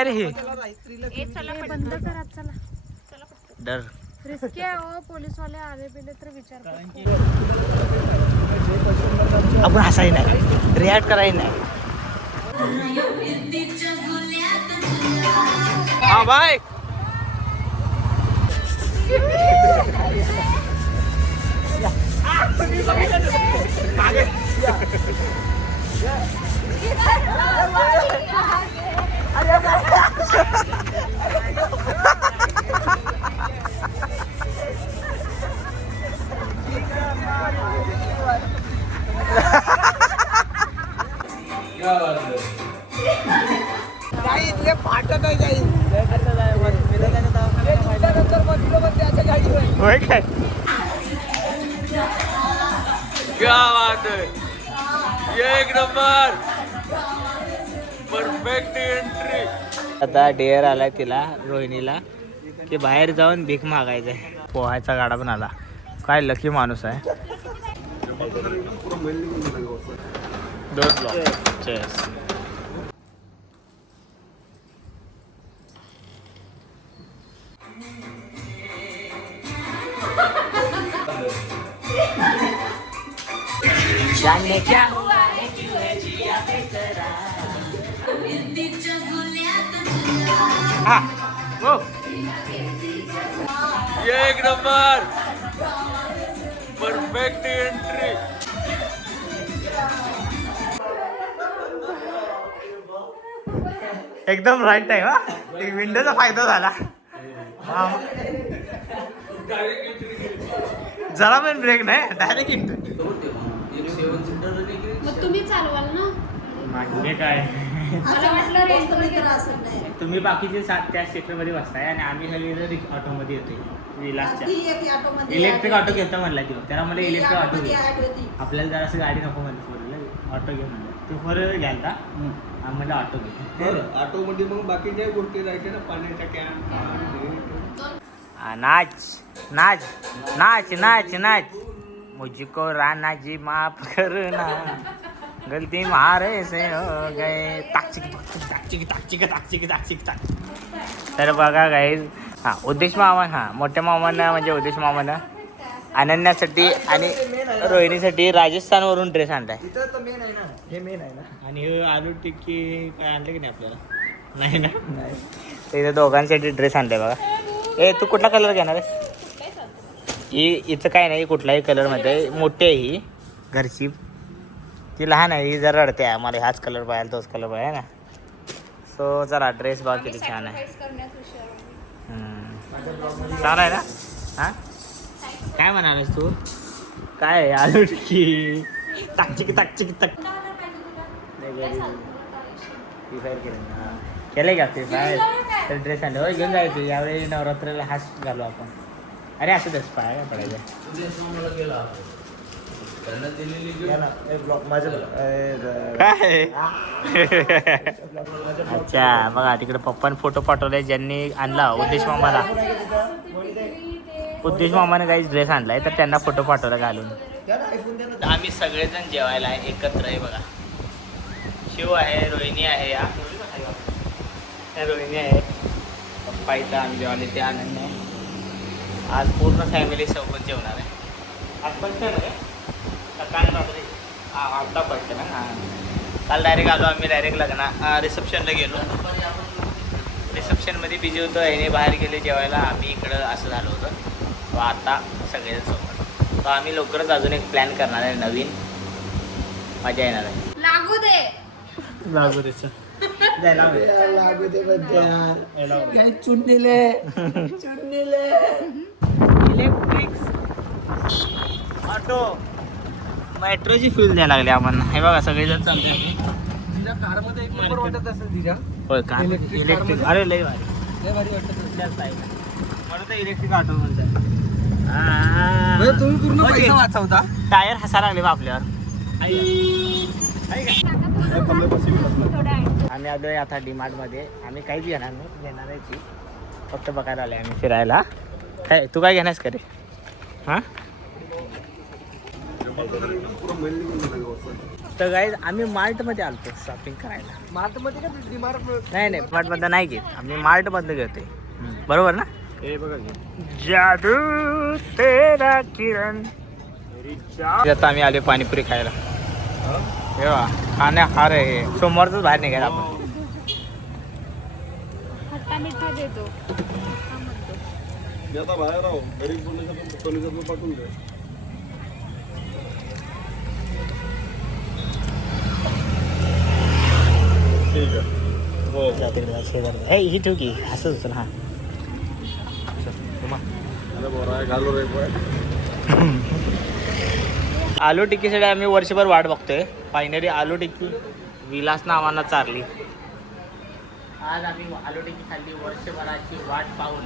अरे हे चला बंद करा चला चला डर रिस्की आहे हो पोलीस वाले आले बिले तर विचार आपण हसाई नाही रिॲक्ट करायला नाही हा बाय इथले फाटत आहे जाईल होय काय क्या बात है एक नंबर परफेक्ट एंट्री आता डेअर आलाय तिला रोहिणीला की बाहेर जाऊन भीक मागायचंय पोहायचा गाडा पण आला काय लकी माणूस आहे चेस जानने क्या हुआ है हाँ वो ये एक नंबर परफेक्ट एंट्री एकदम राईट टाइम हा विंडोचा फायदा झाला जरा पण ब्रेक नाही डायरेक्ट एंट्री मग तुम्ही चालवाल ना म्हणजे काय मला वाटलं रेंट वगैरे असेल नाही तुम्ही बाकीचे त्या सेक्टरमध्ये बसताय आणि आम्ही सगळे ऑटोमध्ये येतोय विलासच्या इलेक्ट्रिक ऑटो घेतो म्हणला तो त्याला मला इलेक्ट्रिक ऑटो घे आपल्याला जरासं गाडी नको म्हणलं फोर व्हीलर ऑटो घे म्हणलं तो फोर व्हीलर घ्यायला आम्हाला ऑटो घे ऑटोमध्ये मग बाकीच्या गोष्टी राहायच्या ना पाण्याच्या कॅन नाच नाच नाच नाच नाच मुझको राणा जी माफ करना गलती मारे से हो गए ताकचिक ताकचिक ताकचिक ताकचिक ताकचिक ताक तर बघा गाईज हां उद्देश मामा हां मोठ्या मामांना म्हणजे उद्देश मामानं अनन्यासाठी आणि रोहिणीसाठी राजस्थानवरून ड्रेस आणलाय मेन आहे ना हे मेन आहे ना आणि हे आलू टिक्की काय आणलं की नाही आपल्याला नाही ना नाही तर इथं दोघांसाठी ड्रेस आणलाय बघा ए तू कुठला कलर घेणार आहेस हिचं काय नाही कुठलाही कलरमध्ये मोठी आहे ही घरची ती लहान आहे ही जरा रडते आहे मला ह्याच कलर पाहिजे तोच कलर पाहिजे ना सो चला ड्रेस बघा किती छान आहे छान आहे ना हां काय म्हणालास तू काय आलू टिक्की ताकचिक ताकचिक तक फ्री फायर केलं का फ्री फायर तर ड्रेस आणले हो घेऊन जायचं यावेळी नवरात्राला हाच घालू आपण अरे असं दस पाय पडायचं काय अच्छा बघा तिकडे पप्पाने फोटो पाठवलाय ज्यांनी आणला उद्देश मामाला उद्देश मामाने काही ड्रेस आणलाय तर त्यांना फोटो पाठवला घालून आम्ही सगळेजण जेवायला आहे एकत्र आहे बघा शिव आहे रोहिणी आहे रोहिणी आहे पप्पा इथं आम्ही जेवायला ते आनंद आहे आज पूर्ण फॅमिली सोबत जेवणार आहे आज पण आहे सकाळी रात्री आत्ता पडतं ना हां काल डायरेक्ट आलो आम्ही डायरेक्ट लग्ना रिसेप्शनला गेलो रिसेप्शनमध्ये बिझी होतो याने बाहेर गेले जेवायला आम्ही इकडं असं झालं होतं आता सगळेजण सोबत तर आम्ही लवकरच अजून एक प्लॅन करणार आहे नवीन मजा येणार आहे लागू दे लागू दे काही चुनले इलेक्ट्रिक ऑटो मेट्रोची फील द्यायला लागली आम्हाला हे बघा सगळेजण चालते तिच्या कारमध्ये एक नंबर वाटत असेल तिच्या होय का इलेक्ट्रिक अरे लय भारी वाटत म्हणून तर इलेक्ट्रिक ऑटो म्हणतात तुम्ही पूर्ण पैसा वाचवता टायर हसा लागले बा आपल्यावर आम्ही आलोय आता डीमार्टमध्ये आम्ही काहीच घेणार नाही घेणार आहे ती फक्त बघायला आले आम्ही फिरायला काय तू काय घेणार का रे हां तर गाईज आम्ही मार्ट मध्ये आलतो शॉपिंग करायला. मार्ट मध्ये का डीमार्ट? नाही नाही मार्ट मध्ये नाही घेत आम्ही, मार्ट मध्ये घेतोय. बरोबर ना? हे बघा जादू तेरा किरण. आता आम्ही आले पाणीपुरी खायला. तेव्हा खाण्या हार आहे, सोमवारच बाहेर निघायला आपण. खट्टा मिठा देतो. आता बाहेर राहू घरी पोलिसात पाठवून द्या. ठीक आहे हो. हे ही ठेव की असं होतं ना. अरे बोरा घालू रे आलू टिक्कीसाठी आम्ही वर्षभर वाट बघतोय. फायनली आलू टिक्की विलास नावानं चारली. आज आम्ही आलू टिक्की खाल्ली वर्षभराची वाट पाहून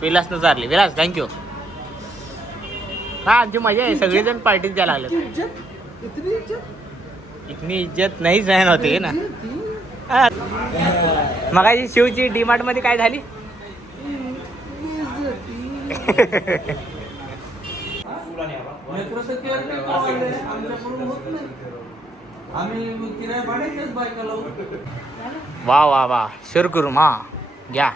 विलासनं चारली. विलास थँक्यू. हा आमची मजा आहे, सगळेजण पार्टीत द्यायला लागले. इतनी इज्जत नाही सहन होते ना. मगाशी शिवची डीमार्ट मध्ये काय झाली? वा वा वा शिरकुर्मा घ्या.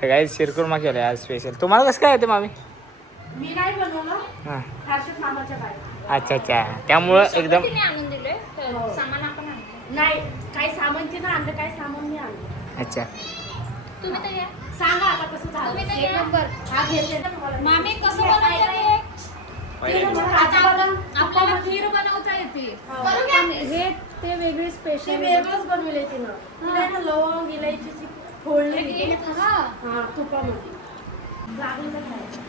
काय शिरकुर्मा केलाय आज स्पेशल. तुम्हाला कसं काय येते मामी? मी नाही बनवलं. हां हर्षद मामाच्या बाहेर. अच्छा अच्छा, त्यामुळं एकदम आणून दिले सामान आपण आणलं नाही. काही सामान तिनं आणलं, काही सामान मी आणलं. अच्छा. तुम्ही तर या. सांगा आता कसं झालं. एक नंबर. हा घेतले ना तुम्हाला. मामी कसं बनवते? आपल्याला खीर बनवता येते. पण हे ते वेगळी स्पेशल वेगळंच बनवले तिनं. ना लवंग इलायचीची फोडणी हा तुपामध्ये.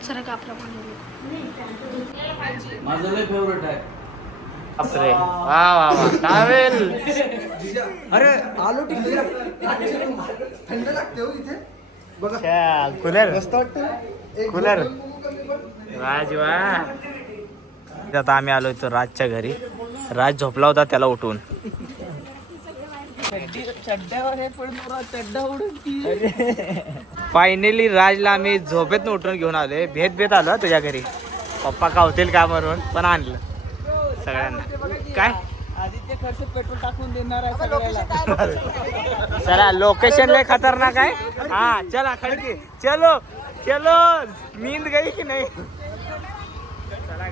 सर आपला माझं लय फेवरेट आहे. बापरे वा वा वा टावेल. अरे आलू टिक्की थंड लागते हो इथे. बघा अच्छा कूलर मस्त वाटतं. कूलर. राज वा. आता आम्ही आलो इथं राजच्या घरी. राज झोपला होता, त्याला उठवून फायनली राजला आम्ही झोपेतनं उठून घेऊन आलोय. भेट भेट आलो तुझ्या घरी. पप्पा कावतील का म्हणून, पण आणलं सगळ्यांना. काय आदित्य खर्च पेट्रोल टाकून देणार आहे सगळ्याला. चला लोकेशन लय खतरनाक आहे. हा चला खडकी चलो चलो. नींद गई की नाही? चला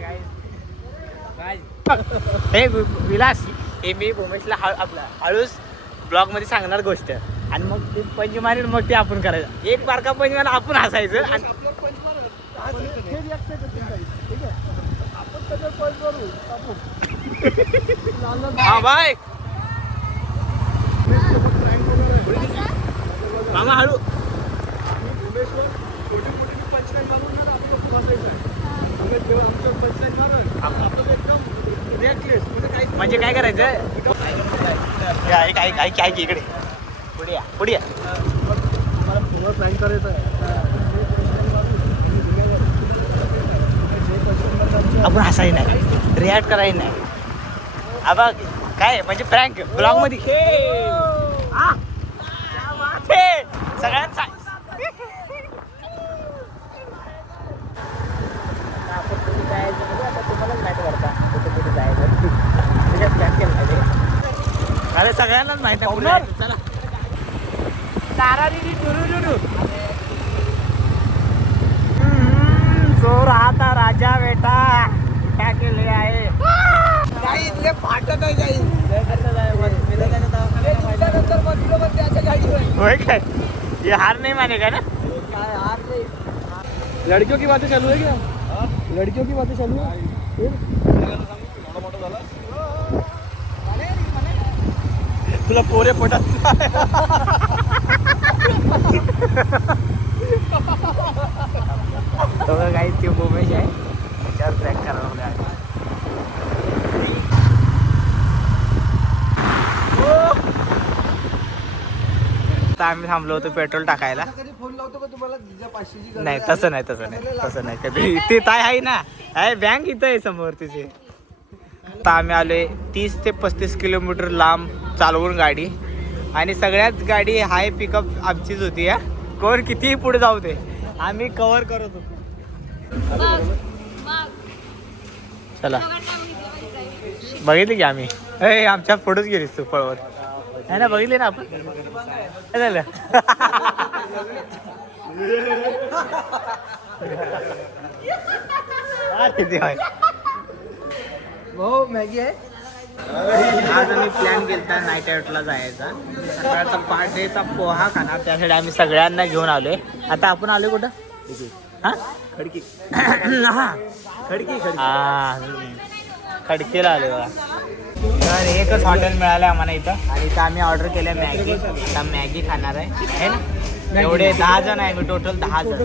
हे विलास, हे मी भूमेशला आपला हळूच ब्लॉग मध्ये सांगणार गोष्ट, आणि मग ते पंच मारेल, मग ते आपण करायचं. एक बारका पंच मारा आपण हसायचं. आणि हा बाय मामा हळू. म्हणजे काय करायचं? ऐक इकडे पुढे या, पुढे या. प्लॅन करायचं आपण हसाय नाही, रिॲक्ट करायचं नाही. बघ काय म्हणजे प्रँक ब्लॉग मध्ये सगळ्यांचा. आपण कुठे जायचं म्हणजे आता तुम्हालाच माहिती पडता कुठे कुठे जायचं. तुझ्या प्लॅन केलं माहिती. अरे सगळ्यांनाच माहिती आहे पुढे. चला तारा दिदी टुरू सो राहता राजा बेटा क्या केले आहे. काही इथले फाटत आहे काही. होय काय? ये हार नहीं मानेगा ना. लड़कियों की बातें चालू है क्या? लड़कियों की बातें चालू है. तुला पोरे पटत तो काही ते भूमेश आहे, त्याच्यावर ट्रॅक करायला लागला. आम्ही थांबलो होतो पेट्रोल टाकायला. कधी फोन लावतो का तुम्हाला? जिजा 500ची गरज नाही आहे. तसं नाही कधी. ते काय आहे ना, आहे बँक इथं आहे समोर तिथे. आता आम्ही आलोय 30 ते 35 किलोमीटर लांब चालवून गाडी, आणि सगळ्यात गाडी हाय पिकअप आमचीच होती. या कोण कितीही पुढे जाऊ दे, आम्ही कव्हर करत होतो. चला बघितली की आम्ही आमच्या पुढेच गेलीस तू पळवत नाही ना बघितली ना आपण काय झालं किती भाऊ मॅगी आहे. आज आम्ही प्लॅन केलता नाईट आउटला जायचा सकाळचा पहाटेचा पोहा खाणार त्यासाठी आम्ही सगळ्यांना घेऊन आलोय आता आपण आलोय कुठं हा खडकी हा खडकीला आलोय बघा तर एकच हॉटेल मिळालं आम्हाला इथं आणि इथं आम्ही ऑर्डर केलं मॅगी आता मॅगी खाणार आहे ना एवढे 10 जण आहे मी टोटल 10 जण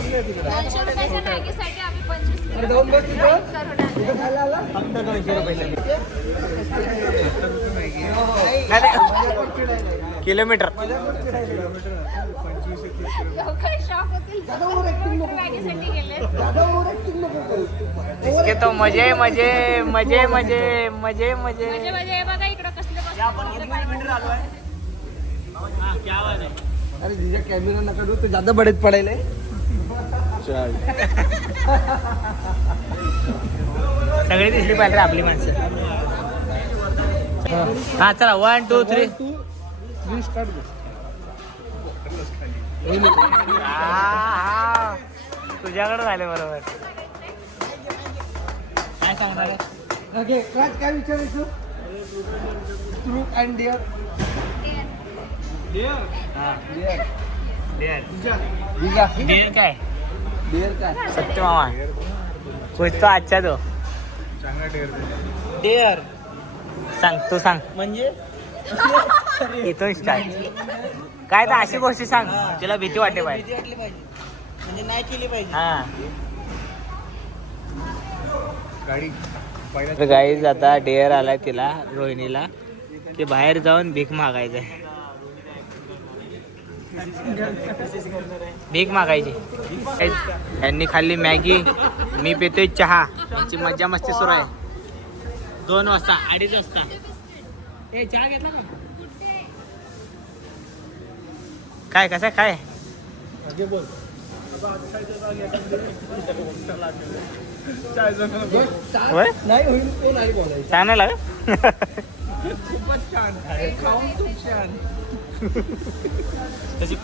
फक्त 200 रुपये किलोमीटर इसके तो मजे मजे मजे मजे मजे मजे अरे तुझ्या कॅमेरा नका दो, तो ज्यादा बडेच पडायला. सगळी दिसली पाहिजे आपली माणसं हा चला 1 2 3 तुझ्याकडे झाले बरोबर काय सांगणार काय विचारायचं ट्रू अँड डिअर काय डिअर काय सत्य मामा कुछ तो अच्छा तो डिअर सांग तू सांग म्हणजे इथून स्टार्ट काय तर अशी गोष्टी सांग तुला भीती वाटते पाहिजे वाटली पाहिजे म्हणजे नाही केली पाहिजे. हा तर गाईज आता डेअर आलाय तिला रोहिणीला की बाहेर जाऊन भीक मागायचंय भीक मागायची यांनी खाल्ली मॅगी मी पितोय चहा यांची मज्जा मस्ती सुरू आहे 2 वाजता 2:30 वाजता चहा घेतला का काय कसं काय नाही होईल तो नाही बोलायचं. छान नाही लागत खूपच छान खाऊन खूप छान. तशी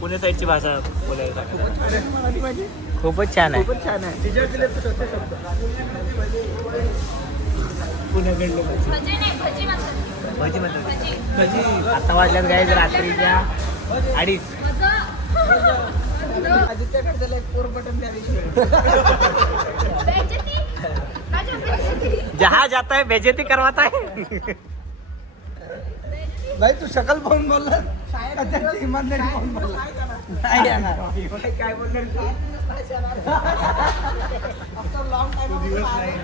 पुणे साईडची भाषा बोलायला खूपच छान आहे खूपच छान आहे. तिच्याकडे तर तसे शब्द पुण्याकडले भजी म्हणतात भजी आता वाजल्यात गाईज रात्रीच्या 2:30 आदित्यकडे त्याला एक पोर बटन द्यायची. जहा जाता है बेइज्जती करवाता है नाही तू शकल पाहून बोलला त्याची इमानदारी पाहून बोलला नाही येणार काय बोलणार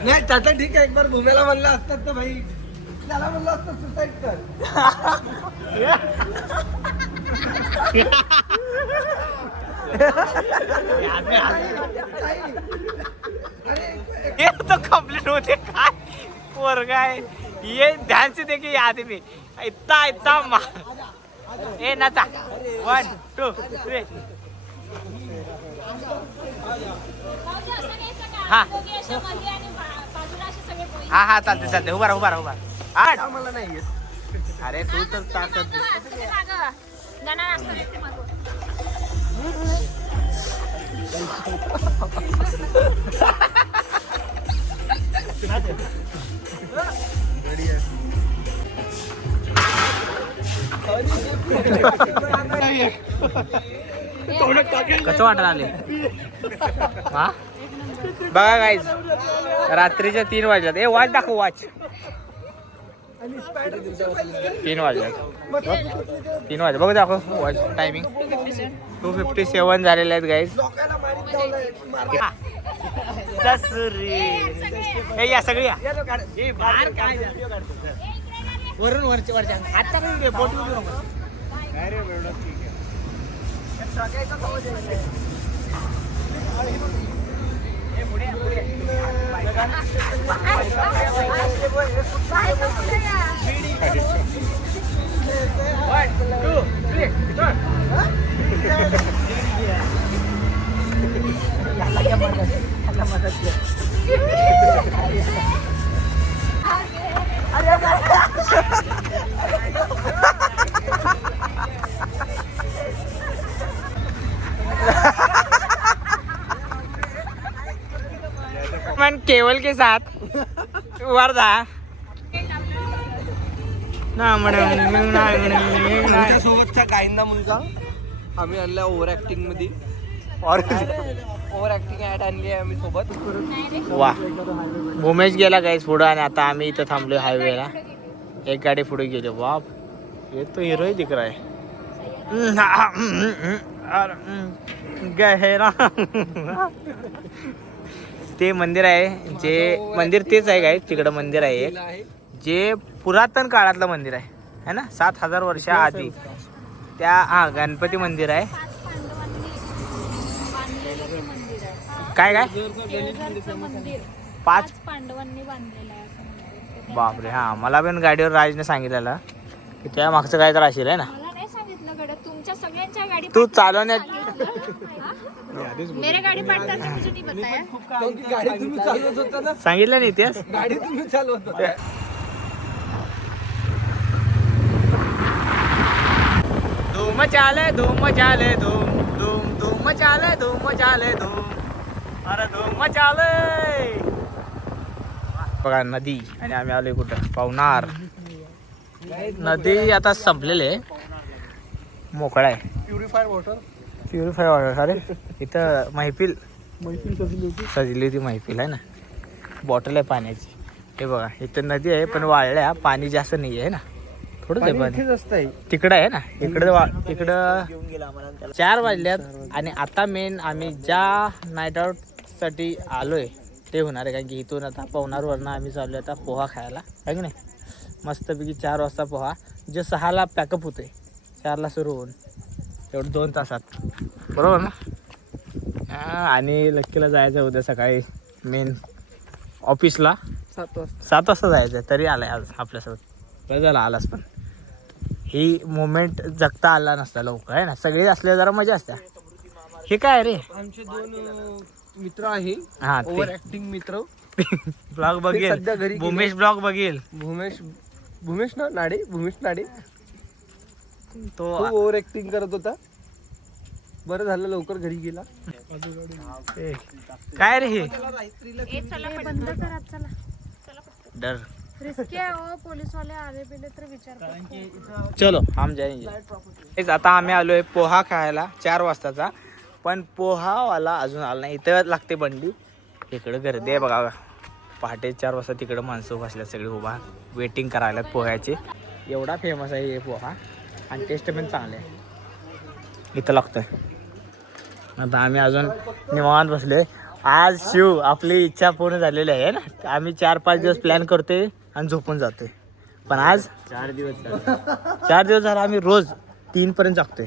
नाही त्याचं ठीक आहे. एक बार भूमेला म्हणलं असतात तर भाई त्याला म्हणलं असतं सुसाईड कर. ये तो कंप्लीट होते काय पोरगा है ये ध्यान से देखिए आदमी इतना इतना ए नाचा 1 2 3 हा हा हा चालते उभा राहा आम्हाला नाही येत. अरे तू तर ताकद कसं वाटत आले हा बघा गाईज रात्रीच्या 3 वाजल्यात वॉच दाखव वॉच 3 वाजल्यात 3 वाजले बघ दाखव वॉच टायमिंग 2:57 झालेले आहेत गाईज हे या सगळी या वरून वरच्या आता काही बोट केवल के साथ वर्धा सोबतचा काहींदा मुलगा आम्ही आणला ओव्हर ऍक्टिंग मध्ये ओव्हर ऍक्टिंग ऍड आणली आहे आम्ही सोबत. वा भूमेश गेला गाईस पुढं आणि आता आम्ही इथं थांबलोय हायवेला. एक गाडी पुढे गेली. बाप ये तो हिरो ही दिख रहा है. गहरा ते मंदिर आहे जे मंदिर तेच आहे गाईस. तिकडं मंदिर आहे एक जे पुरातन काळातलं मंदिर आहे ना 7000 वर्षा आधी. त्या हा गणपती मंदिर आहे. काय काय पाच पांडवांनी बांधलेलं आहे असं म्हणतात. बापरे. हा मला पण गाडीवर राजने सांगितलेलं की त्या मागचं काय तर असेल आहे ना. मला नाही सांगितलं गड्या, तुमच्या सगळ्यांच्या गाडी तू चालवण्यात मेरे गाडी पार्टनर ने मुझे नहीं बताया. गाडी तुम्ही चालवत होता ना. सांगितलं नाही तेच. गाडी तुम्ही चालवत होता. धूम चाले धूम चाले धूम धूम धूम चाले धूम चाले धूम अरे धूम चाले. बघा नदी आणि आम्ही आलोय कुठं पावनार. नदी आता संपलेली आहे. मोकळा आहे. Purifier water. Purify water. अरे इथं महफिल सजली होती. सजली होती महफिल आहे ना. बॉटल आहे पाण्याची. हे बघा इथं नदी आहे पण वाळल्या पाणी जास्त नाही आहे ना. थोडंच आहे पाणी. असतंय तिकडं आहे ना. इकडं 4 वाजल्यात आणि आता मेन आम्ही ज्या नाईट आउट साठी आलोय ते होणार आहे. कारण की इथून आता पवनारवरनं आम्ही चाललो आता पोहा खायला आहे की नाही. मस्तपैकी 4 वाजता पोहा जे 6ला पॅकअप होते 4ला सुरू होऊन एवढं 2 तासात बरोबर ना. आणि लक्कीला जायचं उद्या सकाळी मेन ऑफिसला 7 वाजता. 7 वाजता जायचं आहे. तरी आलाय आज आपल्यासोबत. बरं झालं आलास. पण ही मोमेंट जगता आला नसता लवकर आहे ना. सगळे असले जरा मजा असते. हे काय रे आमचे 2 मित्र आहे. हा ओव्हर ऍक्टिंग मित्र. ब्लॉग सध्या घरी बघेल. भूमेश ब्लॉग बघेल. भूमेश ना नाडे. भूमेश नाडे तो ओव्हर ऍक्टिंग करत होता. बरं झालं लवकर घरी गेला. ए, काय रे हे बंद करा चला. डर. रिस्की आहे हो. पोलीस वाले आले बिले तर विचार. चलो हम जाएंगे. आता आम्ही आलोय पोहा खायला 4 वाजताचा. पण पोहावाला अजून आला नाही. इथं लागते बंडी. इकडं गर्दी आहे बघा. पहाटे 4 वाजता तिकडं माणसं बसल्या सगळे उभा वेटिंग करायला पोह्याचे. एवढा फेमस आहे हे पोहा आणि टेस्ट पण चांगले आहे. इथं लागतोय. आता आम्ही अजून निवांत बसले. आज शिव आपली इच्छा पूर्ण झालेली आहे ना. आम्ही 4-5 दिवस प्लॅन करतोय आणि झोपून जातोय. पण आज 4 दिवस झाला आम्ही रोज 3 पर्यंत जागतोय.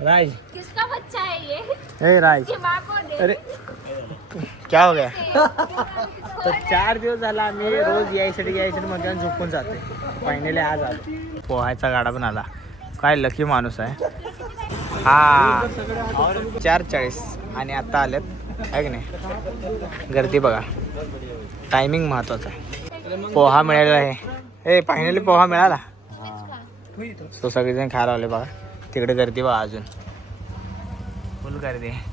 राज किसका बच्चा है ये? हे राज की माँ को दे. अरे क्या हो गया. तर 4 दिवस झाला आम्ही रोज यायसाठी मध्ये झोपून जातोय. फायनली आज आलो. पोहायचा गाडा पण आला. काय लकी माणूस आहे हा. 4:40 आणि आता आलेत आहे की नाही. गर्दी बघा. टायमिंग महत्वाचा आहे. पोहा मिळालेला आहे. हे फायनली पोहा मिळाला. सो सगळेजण खायला आले बघा. तिकडे गर्दी बघा अजून फुल गर्दी आहे.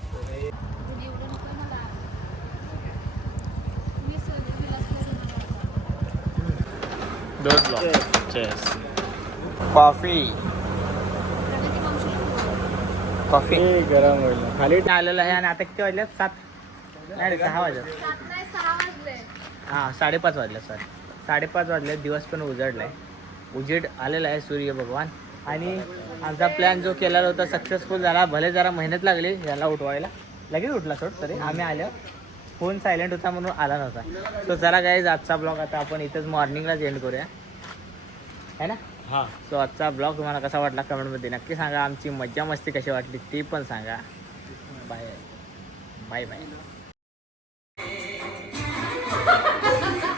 कॉफी गरम होईल. खाली आलेलं आहे आणि आता किती वाजल्यात 7 नाही 6 वाजल्यात. 6 वाजले. हां 5:30 वाजल्यात. सॉरी 5:30 वाजल्यात. दिवस पण उजडलाय. उजेड आलेला आहे सूर्य भगवान. आणि आमचा प्लॅन जो केलेला होता सक्सेसफुल झाला. भले जरा मेहनत लागली याला उठवायला. लगेच उठला सोड. तरी आम्ही आल्यावर फोन सायलेंट होता म्हणून आला नव्हता. सो चला गाईज आजचा ब्लॉग आता आपण इथंच मॉर्निंगलाच एंड करूया है ना. हां सो आजचा ब्लॉग तुम्हाला कसा वाटला कमेंटमध्ये नक्की सांगा. आमची मज्जा मस्ती कशी वाटली ती पण सांगा. Bye bye bye.